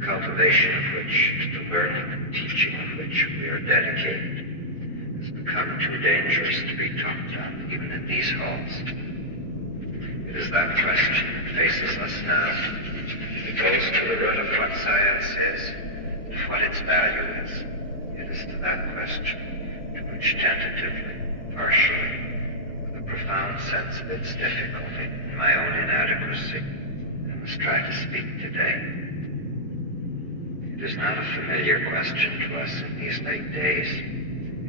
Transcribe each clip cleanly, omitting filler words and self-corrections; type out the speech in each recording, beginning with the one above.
the cultivation of which, to the learning and teaching of which we are dedicated, has become too dangerous to be talked on, even in these halls. It is that question that faces us now. It goes to the root of what science is, and what its value is. It is to that question to which tentatively, partially, with a profound sense of its difficulty and my own inadequacy, I must try to speak today. It is not a familiar question to us in these late days.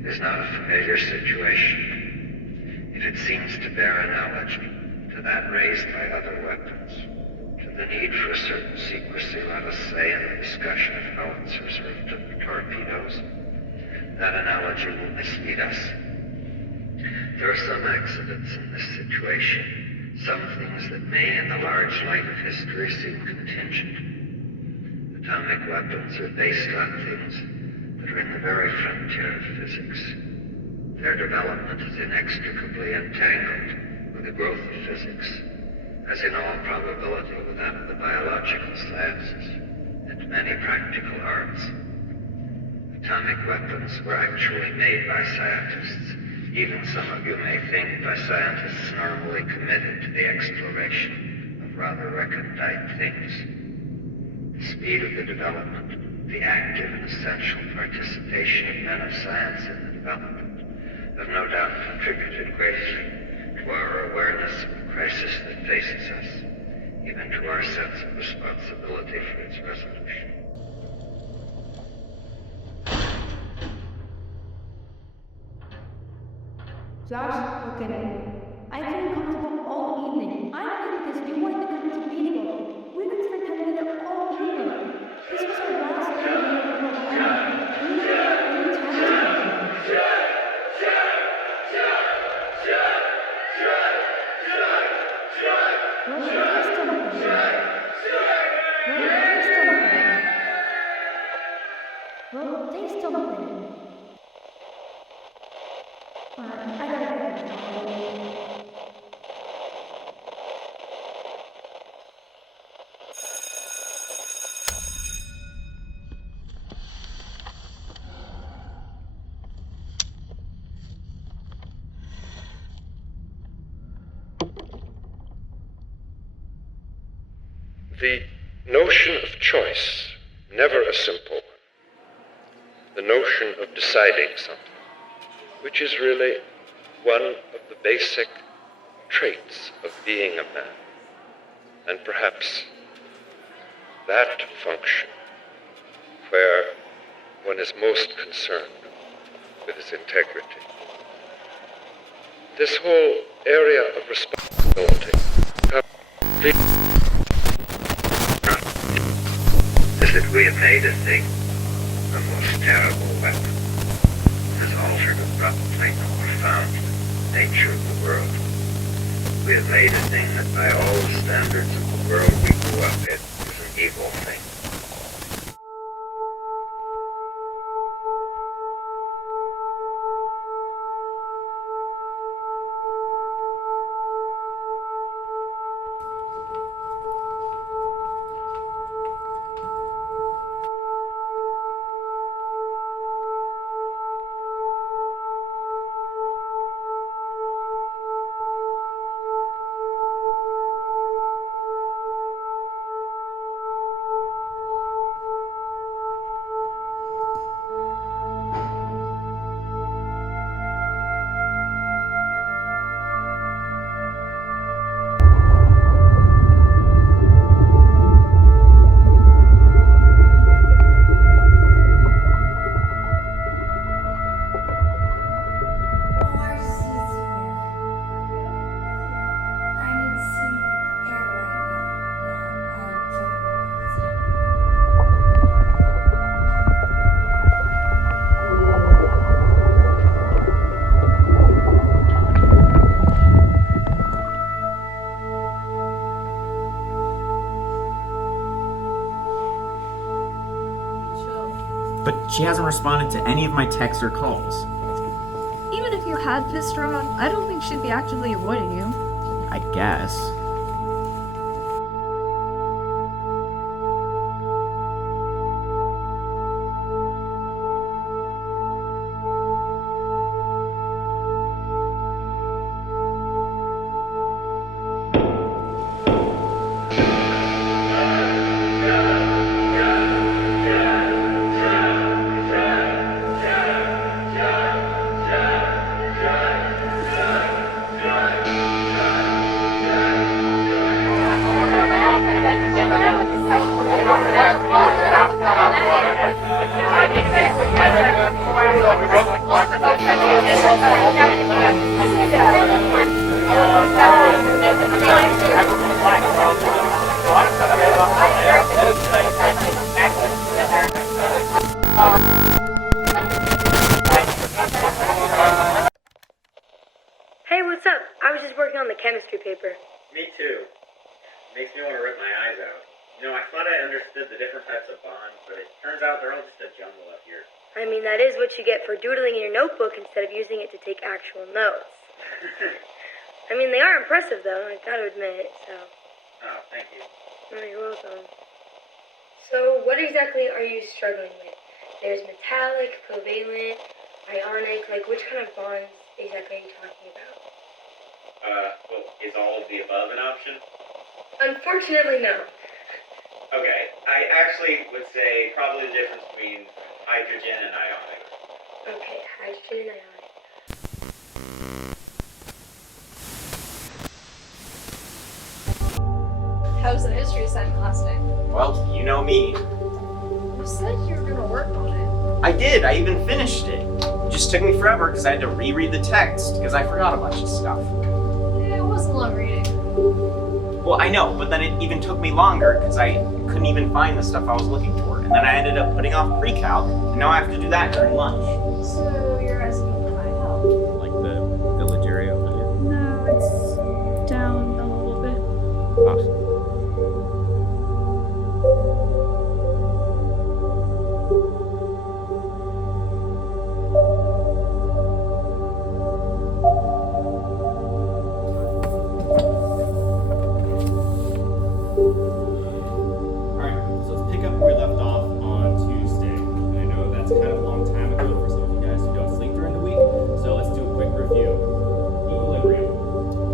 It is not a familiar situation. If it seems to bear analogy to that raised by other weapons, to the need for a certain secrecy, let us say, in the discussion of how it's reserved to the torpedoes, that analogy will mislead us. There are some accidents in this situation, some things that may, in the large light of history, seem contingent. Atomic weapons are based on things that are in the very frontier of physics. Their development is inextricably entangled with the growth of physics, as in all probability with that of the biological sciences and many practical arts. Atomic weapons were actually made by scientists, even some of you may think by scientists normally committed to the exploration of rather recondite things. The speed of the development, the active and essential participation of men of science in the development, have no doubt contributed greatly to our awareness of the crisis that faces us, even to our sense of responsibility for its resolution. Josh, okay. I've been comfortable all evening. I'm here because you wanted to come to Mexico. We've been spending time together all evening. This was our last night here in Ohio. We need to have any time together. Well, taste something. Well, taste something. I gotta go. The notion of choice, never a simple one. The notion of deciding something, which is really one of the basic traits of being a man, and perhaps that function where one is most concerned with his integrity. This whole area of responsibility is that we have made a thing, the most terrible weapon, has altered abruptly the profound nature of the world. We have made a thing that by all the standards of the world we grew up in is an evil thing. But she hasn't responded to any of my texts or calls. Even if you had pissed her off, I don't think she'd be actively avoiding you. I guess. Hey, what's up? I was just working on the chemistry paper. Me too. Makes me want to rip my eyes out. You know, I thought I understood the different types of bonds, but it turns out they're all just a jumble up here. I mean, that is what you get for doodling in your notebook instead of using it to take actual notes. I mean, they are impressive, though, I gotta admit, so... Oh, thank you. Oh, you're welcome. So, what exactly are you struggling with? There's metallic, covalent, ionic, like, which kind of bonds exactly are you talking about? Well, is all of the above an option? Unfortunately, no. Okay, I actually would say probably the difference between hydrogen and ionic. Okay, hydrogen and ionic. How's the history assignment last night? Well, you know me. You said you were gonna work on it. I did, I even finished it. It just took me forever because I had to reread the text because I forgot a bunch of stuff. It wasn't long reading. Well, I know, but then it even took me longer because I couldn't even find the stuff I was looking for. And then I ended up putting off pre-calc, and now I have to do that during lunch. So you're asking for my help? Like the village area over here. No, it's down a little bit. Awesome. Alright, so let's pick up where we left off on Tuesday. And I know that's kind of a long time ago for some of you guys who don't sleep during the week, so let's do a quick review. Equilibrium.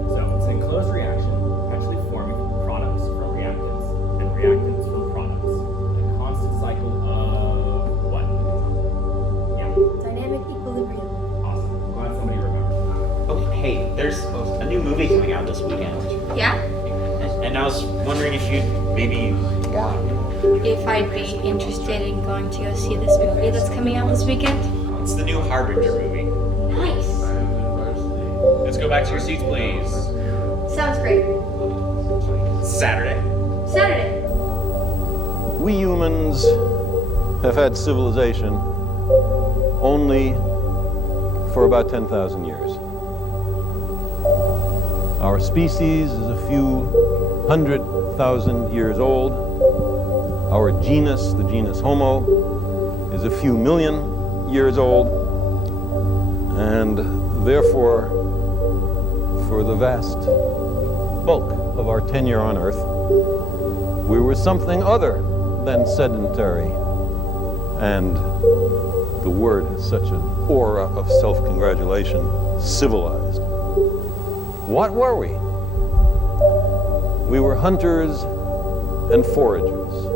So it's an enclosed reaction, actually forming products from reactants and reactants from products. A constant cycle of what? Yeah, Dynamic equilibrium. awesome. I'm glad somebody remembered. Oh, hey, there's a new movie coming out this weekend. Yeah? And I was wondering if you'd maybe... If I'd be interested in going to go see this movie that's coming out this weekend? It's the new Harbinger movie. Nice. Let's go back to your seats, please. Sounds great. Saturday. Saturday. We humans have had civilization only for about 10,000 years. Our species is a few 100,000 years old. Our genus, the genus Homo, is a few million years old. And therefore, for the vast bulk of our tenure on Earth, we were something other than sedentary. And the word has such an aura of self-congratulation, civilized. What were we? We were hunters and foragers.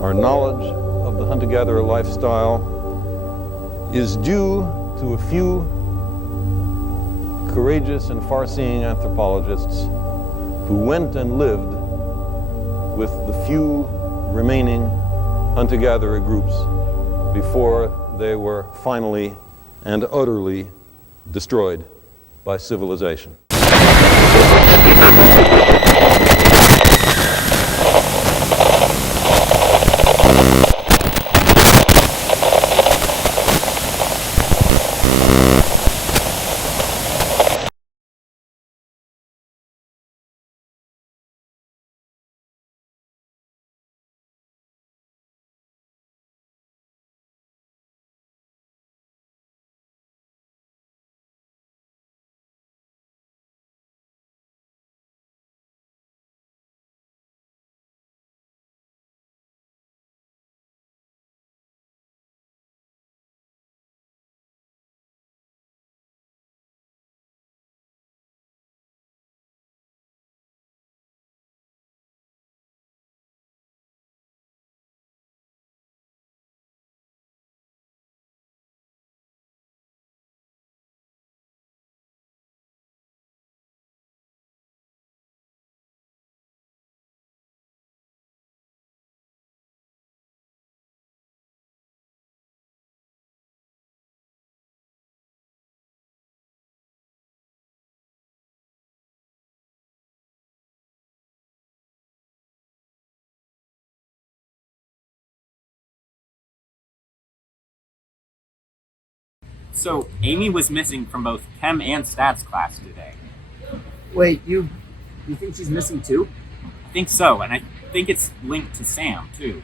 Our knowledge of the hunter-gatherer lifestyle is due to a few courageous and far-seeing anthropologists who went and lived with the few remaining hunter-gatherer groups before they were finally and utterly destroyed by civilization. So, Amy was missing from both chem and stats class today. Wait, you think she's missing too? I think so, and I think it's linked to Sam, too.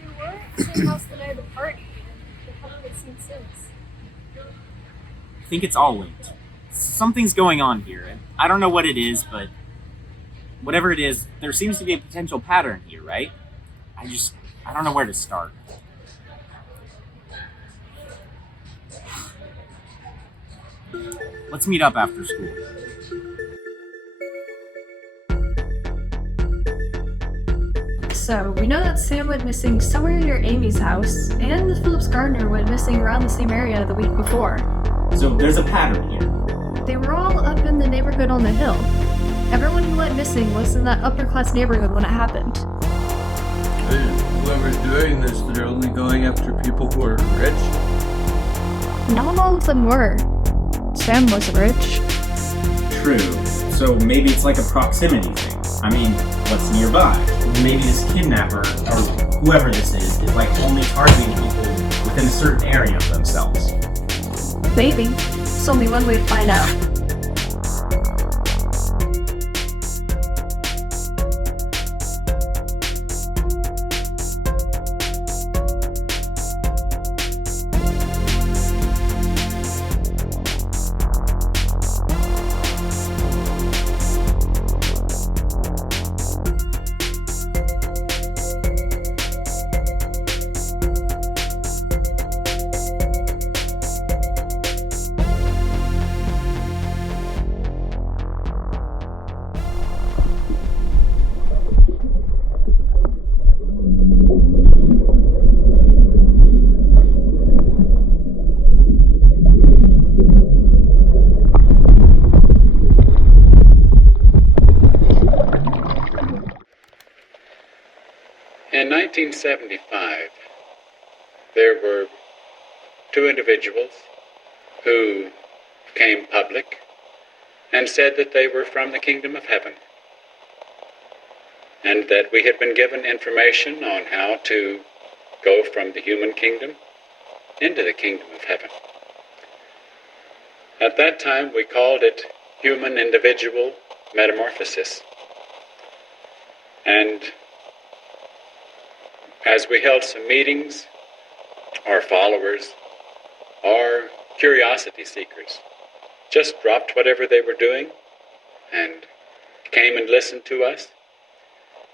We were at the same house the night of the party, and we haven't been seen since. I think it's all linked. Something's going on here, and I don't know what it is, but whatever it is, there seems to be a potential pattern here, right? I don't know where to start. Let's meet up after school. So, we know that Sam went missing somewhere near Amy's house, and the Phillips Gardner went missing around the same area the week before. So there's a pattern here. They were all up in the neighborhood on the hill. Everyone who went missing was in that upper-class neighborhood when it happened. Whoever's doing this, they're only going after people who are rich? Not all of them were. Sam was rich. True. So maybe it's like a proximity thing. I mean, what's nearby? Maybe this kidnapper, or whoever this is like only targeting people within a certain area of themselves. Maybe. It's only one way to find out. In 1975, there were two individuals who came public and said that they were from the kingdom of heaven, and that we had been given information on how to go from the human kingdom into the kingdom of heaven. At that time, we called it human individual metamorphosis. And as we held some meetings, our followers, our curiosity seekers, just dropped whatever they were doing and came and listened to us,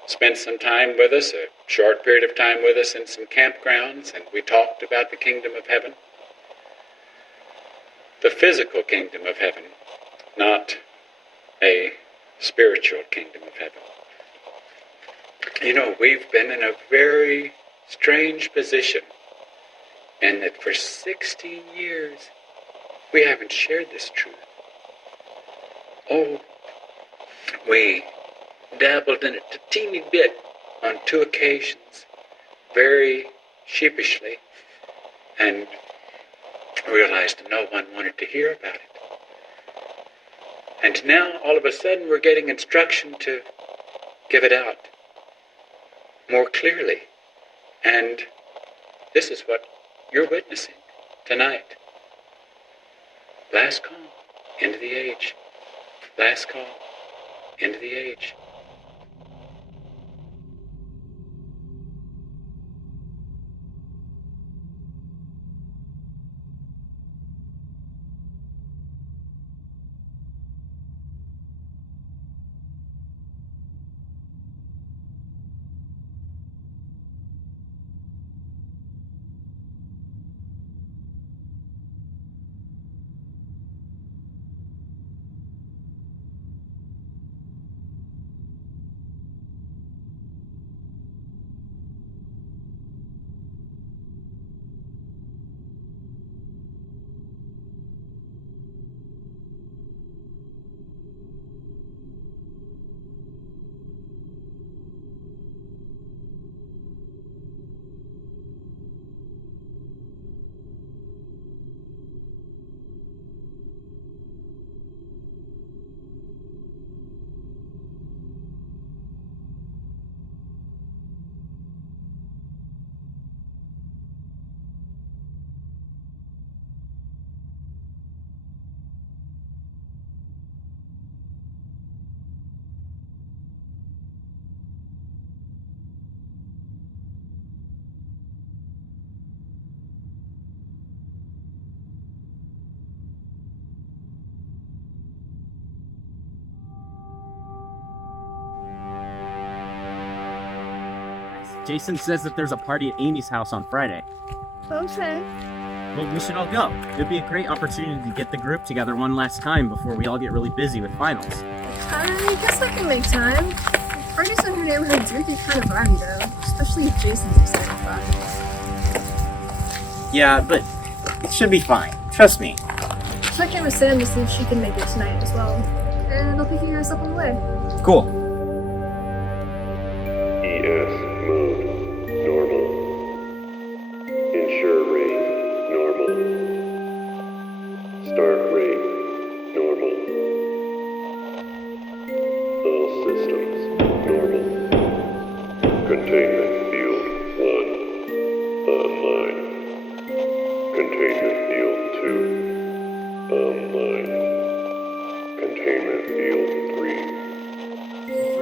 spent some time with us, a short period of time with us in some campgrounds, and we talked about the kingdom of heaven. The physical kingdom of heaven, not a spiritual kingdom of heaven. You know, we've been in a very strange position in that for 16 years, we haven't shared this truth. Oh, we dabbled in it a teeny bit on 2 occasions, very sheepishly, and realized no one wanted to hear about it. And now, all of a sudden, we're getting instruction to give it out more clearly. And this is what you're witnessing tonight. Last call, end of the age. Last call, end of the age. Jason says that there's a party at Amy's house on Friday. Okay. Well, we should all go. It'd be a great opportunity to get the group together one last time before we all get really busy with finals. I guess I can make time. Parties in her neighborhood's really kind of army though, especially if Jason's excited about it. Yeah, but it should be fine. Trust me. Check in with Sam to see if she can make it tonight as well. And I'll pick you guys up on the way. Cool. ES mode normal. Ensure rate normal. Start rate normal. All systems normal. Containment field 1 online. Containment field 2 online. Containment field 3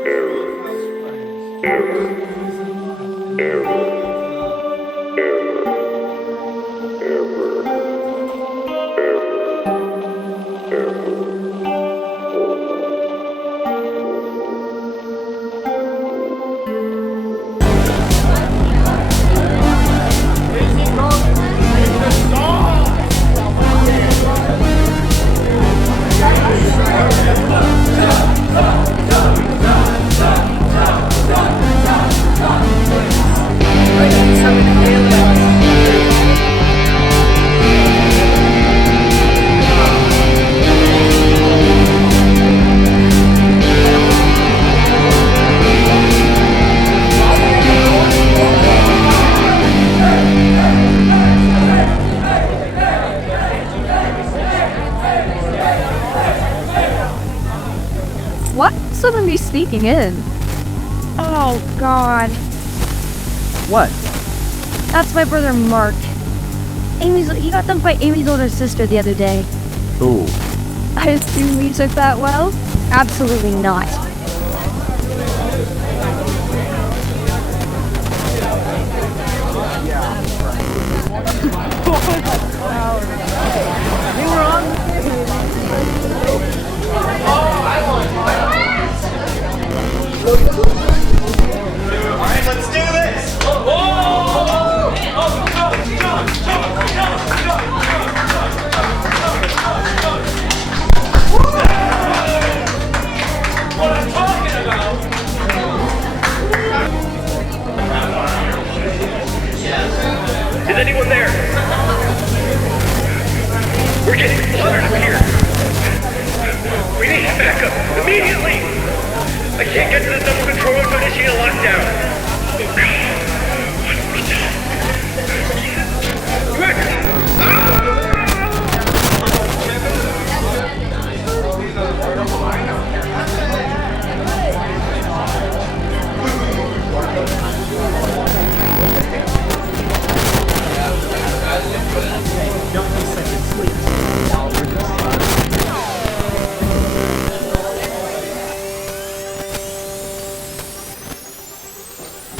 error. Error. Error. Error. Error. Error. Error. What? Someone be sneaking in. Oh, God. What? That's my brother Mark. He got dumped by Amy's older sister the other day. Ooh. I assume we took that well? Absolutely not. We were on Alright, let's do this! What I'm talking about! Is anyone there? We're getting cluttered up here. We need backup immediately. I can't get to the double controller to initiate a lockdown. Quick! Don't be such a sleep.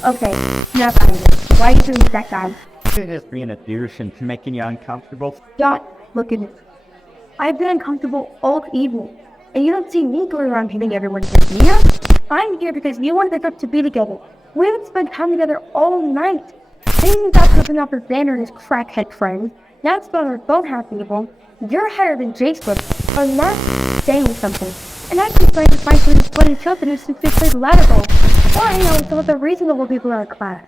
Okay, enough out of this. Why are you doing that guy? Just being a douche and making you uncomfortable. Dot, look at it. I've been uncomfortable all evening, and you don't see me going around hitting everyone here. I'm here because you wanted us to be together. We haven't spent time together all night. Jason got flipping off his banner and his crackhead friends. Now it's on our phone half evil. You're higher than Jason, but that's saying something. And I've been trying to fight through this bloody children since we played lateral. Well, I know some of the reasonable people in our class.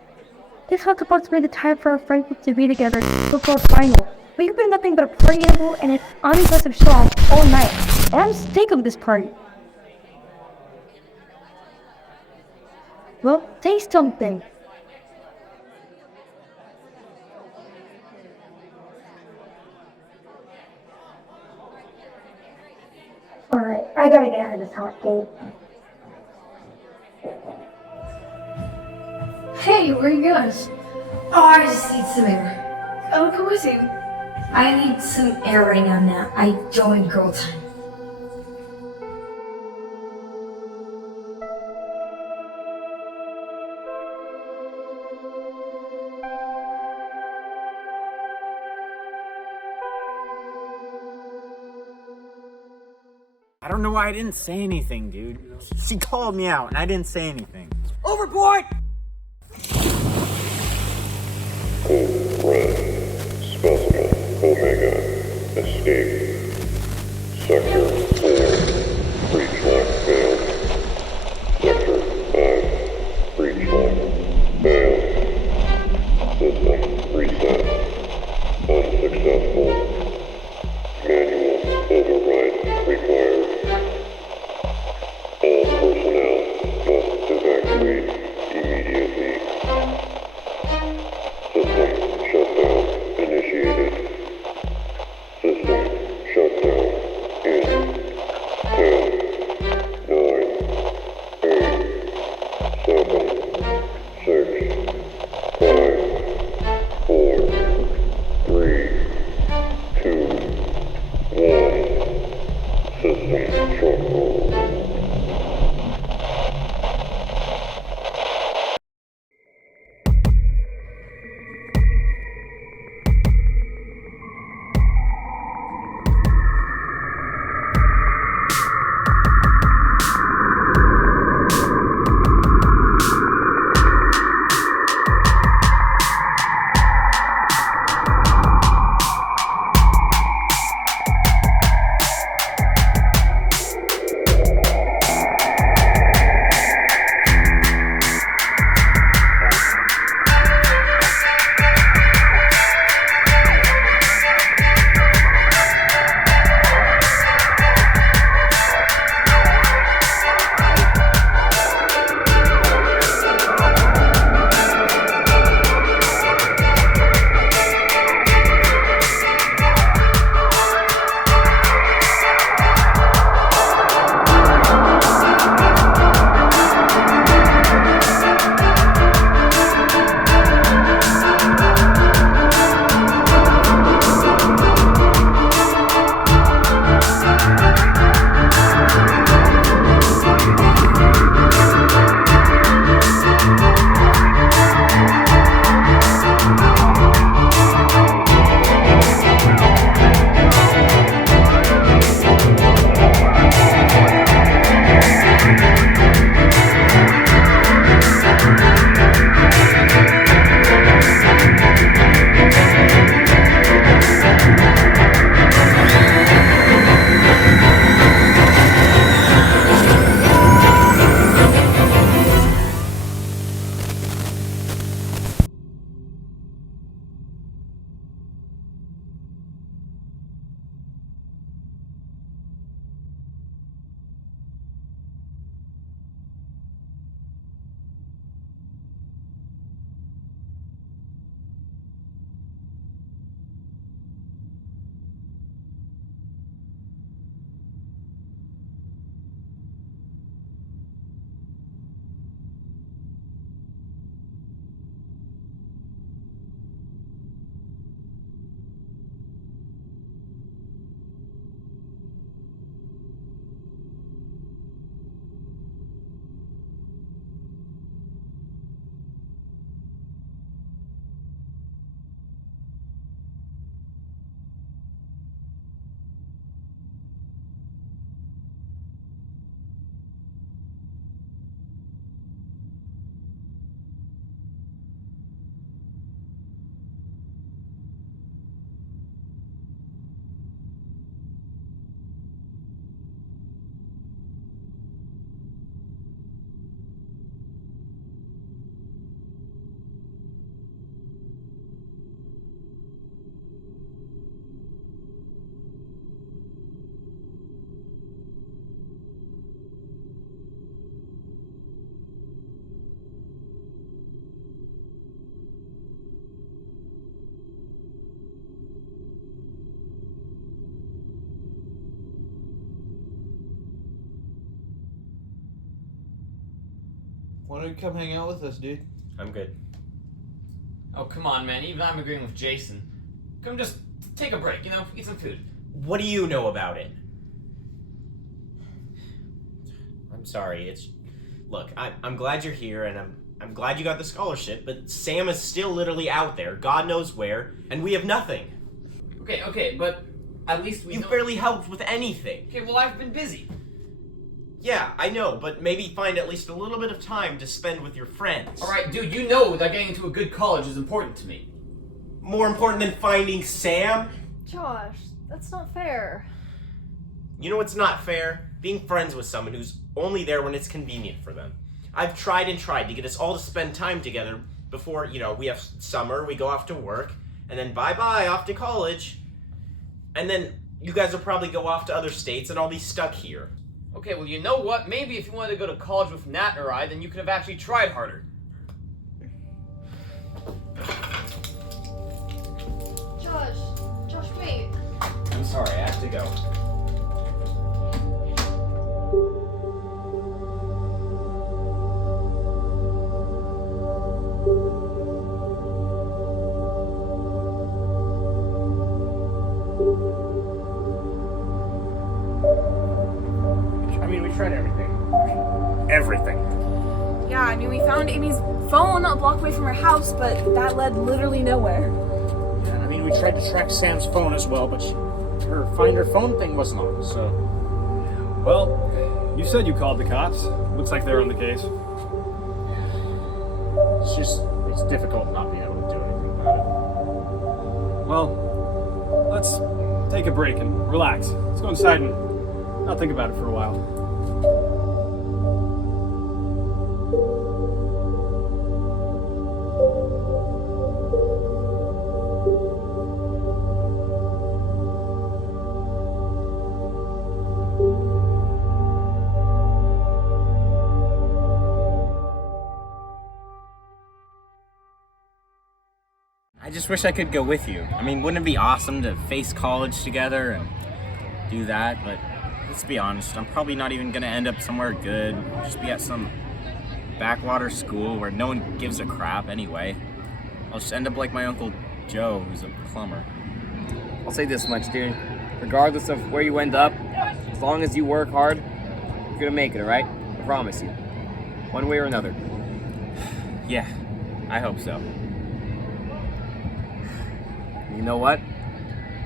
This was supposed to be the time for our friendships to be together before final. But you've been nothing but a party animal and an unimpressive show-off all night. And I'm sick of this party. Well, say something. Alright, I gotta get out of this hot game. Hey, where you going? Oh, I just need some air. Oh, come with you. I need some air right now. I joined girl time. I don't know why I didn't say anything, dude. She called me out and I didn't say anything. Overboard! to come hang out with us, dude? I'm good. Oh, come on, man. Even I'm agreeing with Jason. Come just take a break, you know? Eat some food. What do you know about it? I'm sorry, Look, I'm glad you're here, and I'm glad you got the scholarship, but Sam is still literally out there, God knows where, and we have nothing. Okay, but at least we You barely helped with anything. Okay, well, I've been busy. Yeah, I know, but maybe find at least a little bit of time to spend with your friends. Alright, dude, you know that getting into a good college is important to me. More important than finding Sam? Josh, that's not fair. You know what's not fair? Being friends with someone who's only there when it's convenient for them. I've tried and tried to get us all to spend time together before, we have summer, we go off to work, and then bye-bye, off to college. And then you guys will probably go off to other states and I'll be stuck here. Okay, well, you know what? Maybe if you wanted to go to college with Nat or I, then you could have actually tried harder. Josh, wait. I'm sorry, I have to go. We tried everything. Everything. Yeah, we found Amy's phone a block away from her house, but that led literally nowhere. Yeah, we tried to track Sam's phone as well, but her find her phone thing wasn't on, so... Well, you said you called the cops. Looks like they're on the case. It's difficult not being able to do anything about it. Well, let's take a break and relax. Let's go inside and not think about it for a while. I just wish I could go with you. Wouldn't it be awesome to face college together and do that? But let's be honest, I'm probably not even gonna end up somewhere good. I'll just be at some backwater school where no one gives a crap anyway. I'll just end up like my Uncle Joe, who's a plumber. I'll say this much, dude. Regardless of where you end up, as long as you work hard, you're gonna make it, alright? I promise you. One way or another. Yeah, I hope so. You know what?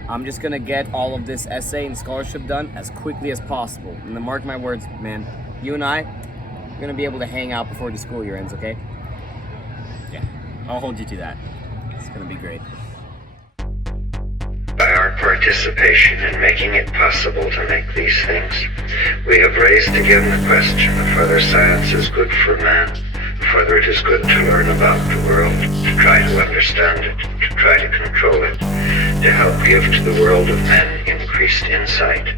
I'm just gonna get all of this essay and scholarship done as quickly as possible. And then mark my words, man, you and I are gonna be able to hang out before the school year ends, okay? Yeah, I'll hold you to that. It's gonna be great. By our participation in making it possible to make these things, we have raised again the question of whether science is good for man, of whether it is good to learn about the world, to try to understand it, to try to control it, to help give to the world of men increased insight,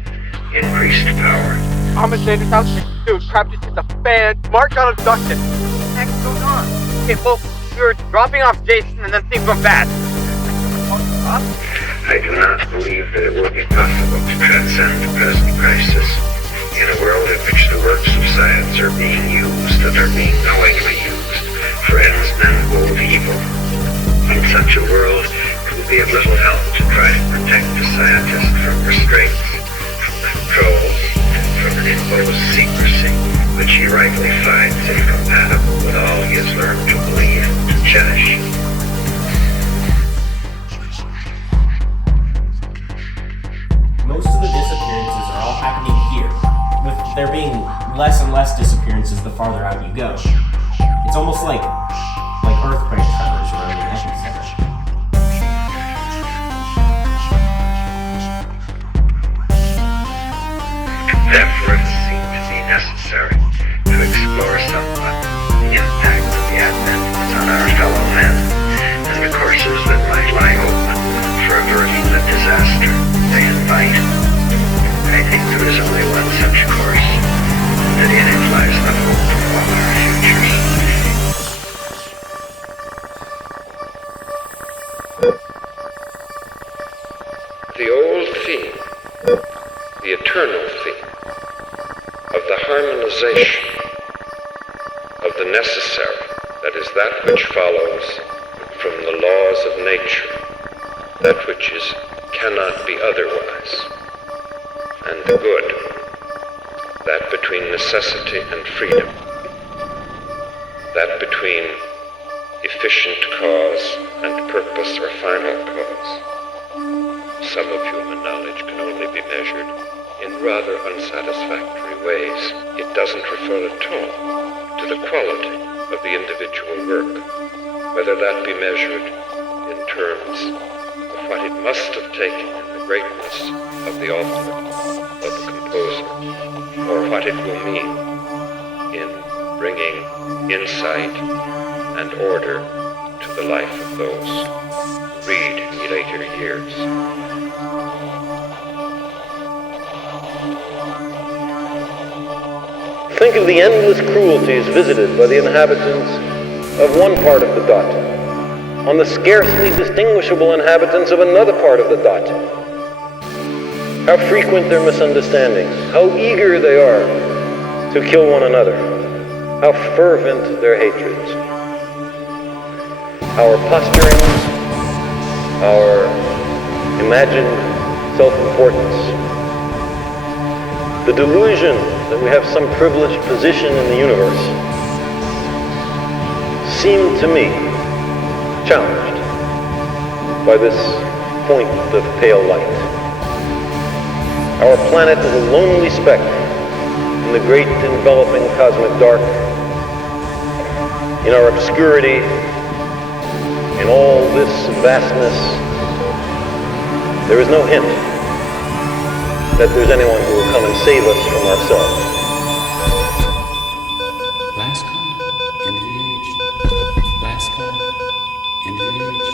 increased power. I'm a Sanders House dude. Crap just hit the fan. Mark got abducted. What the heck's going on? Okay, well, we were dropping off Jason and then things went bad. I do not believe that it will be possible to transcend the present crisis in a world in which the works of science are being used and are being knowingly used for ends men hold evil. In such a world, it will be of little help to try to protect the scientist from restraints, from controls, and from an imposed secrecy, which he rightly finds incompatible with all he has learned to believe and to cherish. Most of the disappearances are all happening here, with there being less and less disappearances the farther out you go. It's almost like earthquake tremors around the epicenter. Therefore, it seemed to be necessary to explore somewhat the impact of the Adventists on our fellow men. nature, that which is cannot be otherwise, and the good, that between necessity and freedom, that between efficient cause and purpose or final cause. Some of human knowledge can only be measured in rather unsatisfactory ways. It doesn't refer at all to the quality of the individual work, whether that be measured in terms of what it must have taken in the greatness of the author, of the composer, or what it will mean in bringing insight and order to the life of those who read in later years. Think of the endless cruelties visited by the inhabitants of one part of the dot on the scarcely distinguishable inhabitants of another part of the dot. How frequent their misunderstandings, how eager they are to kill one another, how fervent their hatreds. Our posturings, our imagined self-importance, the delusion that we have some privileged position in the universe seem to me challenged by this point of pale light. Our planet is a lonely speck in the great enveloping cosmic dark. In our obscurity, in all this vastness, there is no hint that there's anyone who will come and save us from ourselves. Last call, end of the age. Last call, end of the age.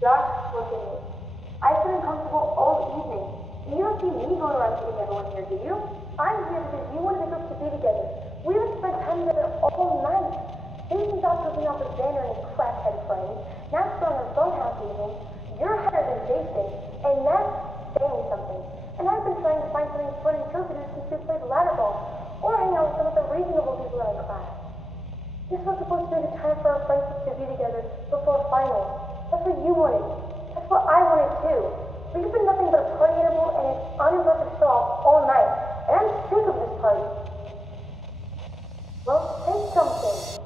Josh, look at me. I've been uncomfortable all evening. You don't see me going around hitting everyone here, do you? I'm here because you wanted the group to be together. We would spend time together all night. Jason thought hooking up with Xander and his crackhead friends. Now she's on her phone half evening. You're higher than Jason, and that's saying something. And I've been trying to find something fun and true to do since we played ladder ball, or hang out with some of the reasonable people in our class. This was supposed to be the time for our friendships to be together before finals. That's what you wanted. That's what I wanted too. We've been nothing but a party animal and an unimpressive show-off all night. And I'm sick of this party. Well, say something.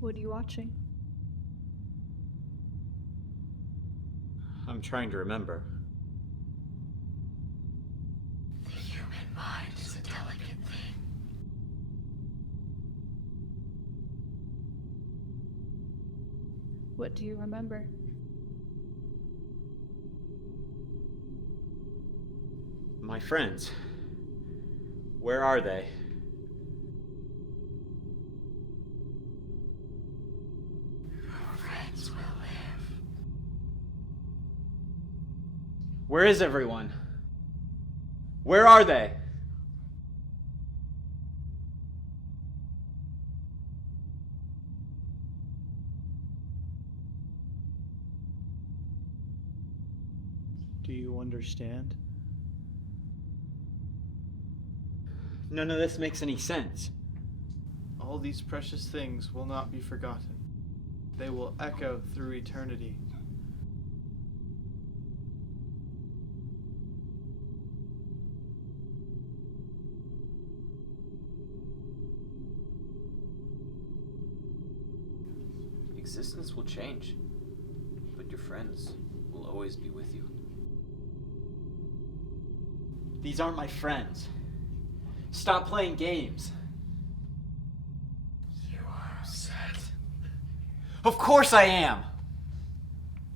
What are you watching? I'm trying to remember. The human mind is a delicate thing. What do you remember? My friends. Where are they? Where is everyone? Where are they? Do you understand? None of this makes any sense. All these precious things will not be forgotten. They will echo through eternity. Existence will change, but your friends will always be with you. These aren't my friends. Stop playing games. You are upset. Of course I am!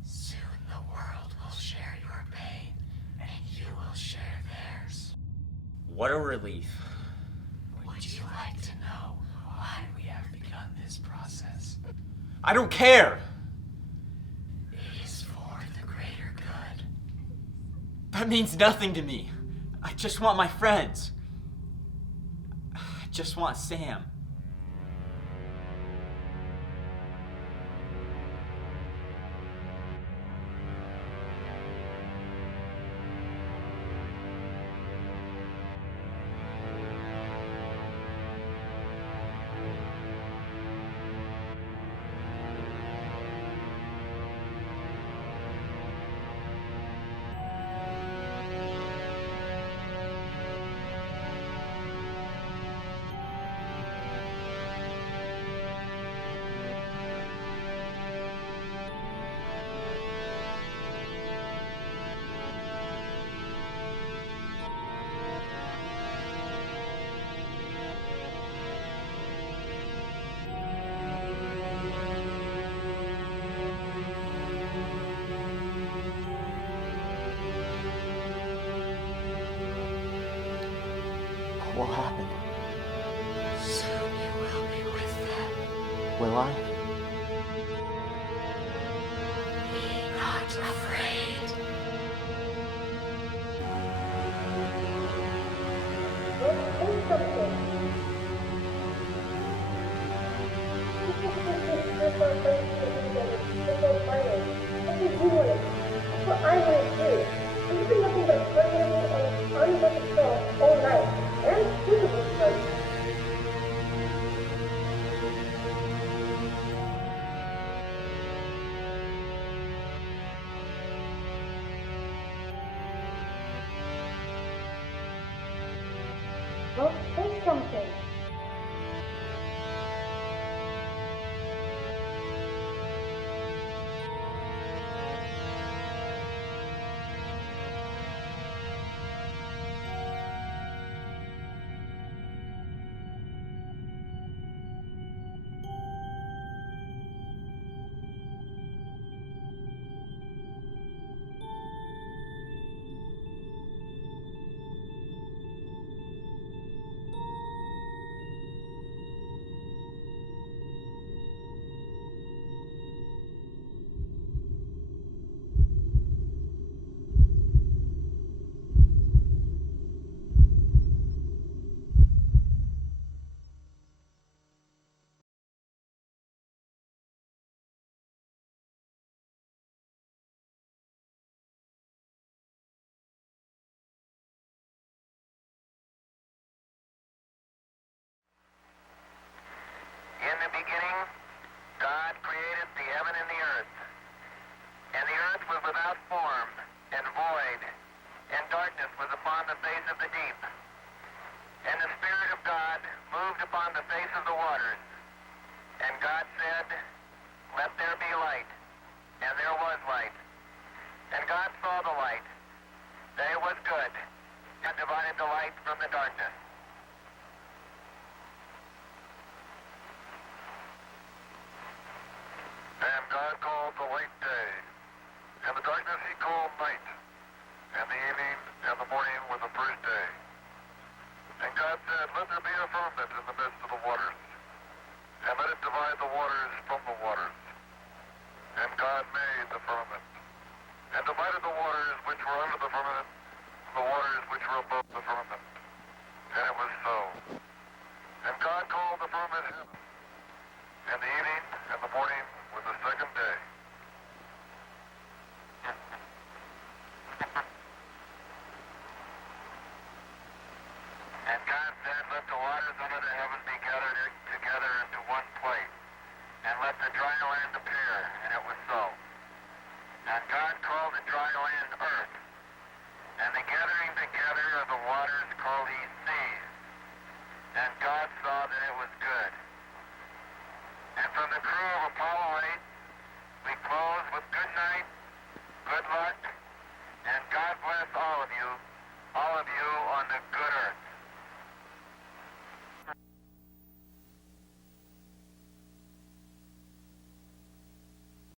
Soon the world will share your pain, and you will share theirs. What a relief. Would you like to know why we have begun this process? I don't care! It is for the greater good. That means nothing to me. I just want my friends. I just want Sam. What happened? Soon you will be with them. Will I? Be not afraid. What I want to do. It's been nothing but burning and uncontrolled all night. And suitable for you. Well, say something. In the beginning, God created the heaven and the earth. And the earth was without form and void, and darkness was upon the face of the deep. And the Spirit of God moved upon the face of the waters. And God said, "Let there be light." And there was light. And God saw the light, that it was good, and divided the light from the darkness. And God called the light day, and the darkness he called night, and the evening and the morning were the first day. And God said, "Let there be a firmament in the midst of the waters, and let it divide the waters from the waters." And God made the firmament, and divided the waters which were under of the firmament from the waters which were above the firmament. And it was so. And God called the firmament heaven. And the evening and the morning was the second day. And God said, let the waters under the heaven be gathered together into one place, and let the dry land appear. And it was so. And God called the dry land earth, and the gathering together of the waters called he seas. And God saw that it was good. And from the crew of Apollo 8, we close with good night, good luck,